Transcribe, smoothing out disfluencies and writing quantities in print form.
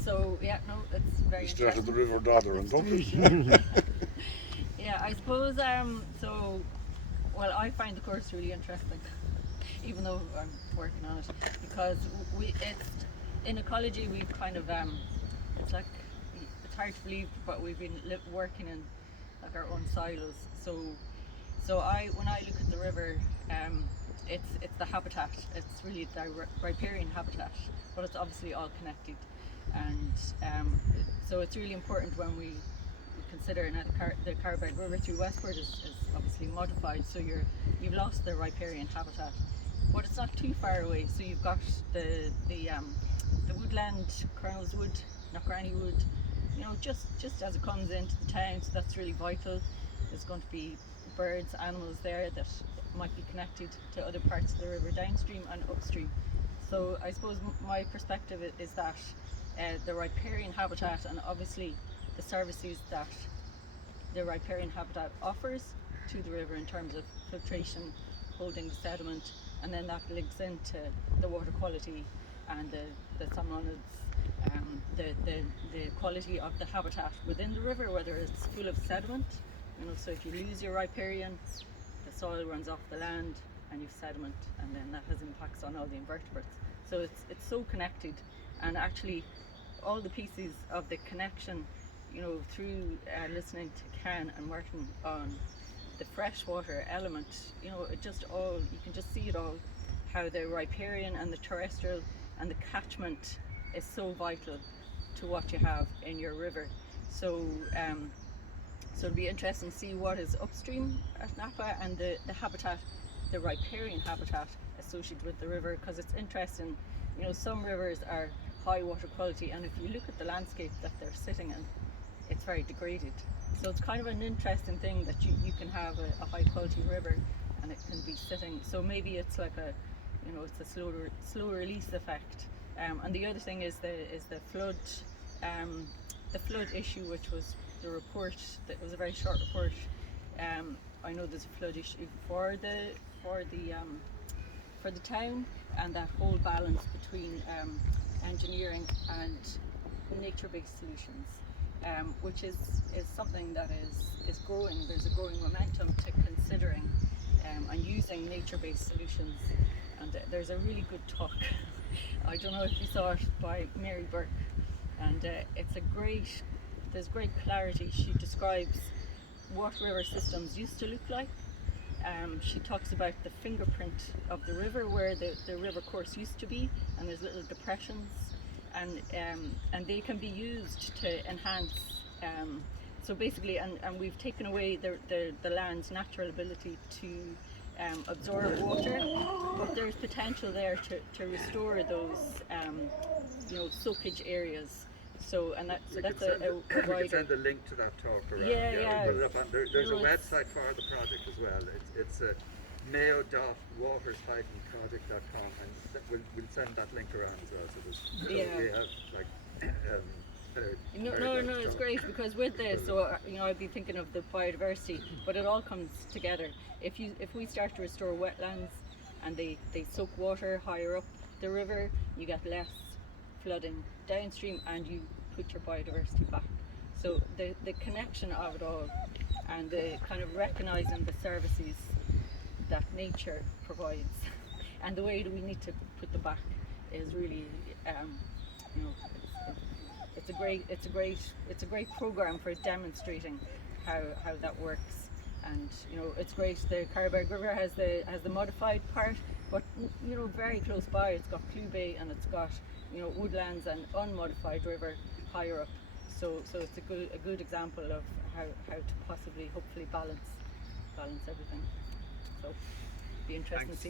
So yeah, no, it's very Instead of the interesting. River Dodder and Dublin. Yeah, I suppose. So, well, I find the course really interesting, even though I'm working on it, because it's in ecology. We've kind of it's like it's hard to believe, but we've been working in like our own silos. So when I look at the river, it's the habitat. It's really the riparian habitat, but it's obviously all connected, and so it's really important when we consider now the Carrowbeg River through Westport is obviously modified, so you've lost the riparian habitat, but it's not too far away. So you've got the woodland, Colonel's Wood, Knockranny Wood, just as it comes into the town. So that's really vital. There's going to be birds, animals there that might be connected to other parts of the river downstream and upstream. So I suppose my perspective is that the riparian habitat, and obviously the services that the riparian habitat offers to the river in terms of filtration, holding the sediment, and then that links into the water quality and the salmonids, the quality of the habitat within the river, whether it's full of sediment. So if you lose your riparian, the soil runs off the land and you've sediment, and then that has impacts on all the invertebrates. So it's so connected, and actually all the pieces of the connection, through listening to Ken and working on the freshwater element, it just all, you can just see it all, how the riparian and the terrestrial and the catchment is so vital to what you have in your river. So it'll be interesting to see what is upstream at Napa and the habitat, the riparian habitat associated with the river, because it's interesting. Some rivers are high water quality, and if you look at the landscape that they're sitting in, it's very degraded. So it's kind of an interesting thing that you can have a high quality river and it can be sitting. So maybe it's like it's a slow release effect. And the other thing is the flood, the flood issue, which was the report. That was a very short report. I know there's a flood issue for the town, and that whole balance between engineering and nature-based solutions, which is something that is growing. There's a growing momentum to considering and using nature-based solutions. And there's a really good talk. I don't know if you saw it, by Mary Burke, and there's great clarity. She describes what river systems used to look like. She talks about the fingerprint of the river, where the river course used to be, and there's little depressions, and they can be used to enhance. So basically, and we've taken away the land's natural ability to absorb water, but there's potential there to restore those soakage areas. So that's We wider. can send a link to that talk around. Yeah. We'll put it up on, there's a website for the project as well. It's mayo.waters-project.com, and we'll send that link around as well. So we have No, it's great, because with this, so I'd be thinking of the biodiversity, but it all comes together. If we start to restore wetlands and they soak water higher up the river, you get less flooding downstream and you put your biodiversity back. So the connection of it all, and the kind of recognising the services that nature provides and the way that we need to put them back is really it's a great program for demonstrating how that works. And it's great. The Carrowbeg River has the modified part, but very close by it's got Clew Bay, and it's got woodlands and unmodified river higher up. So it's a good example of how to possibly, hopefully, balance everything. So it'd be interesting to see.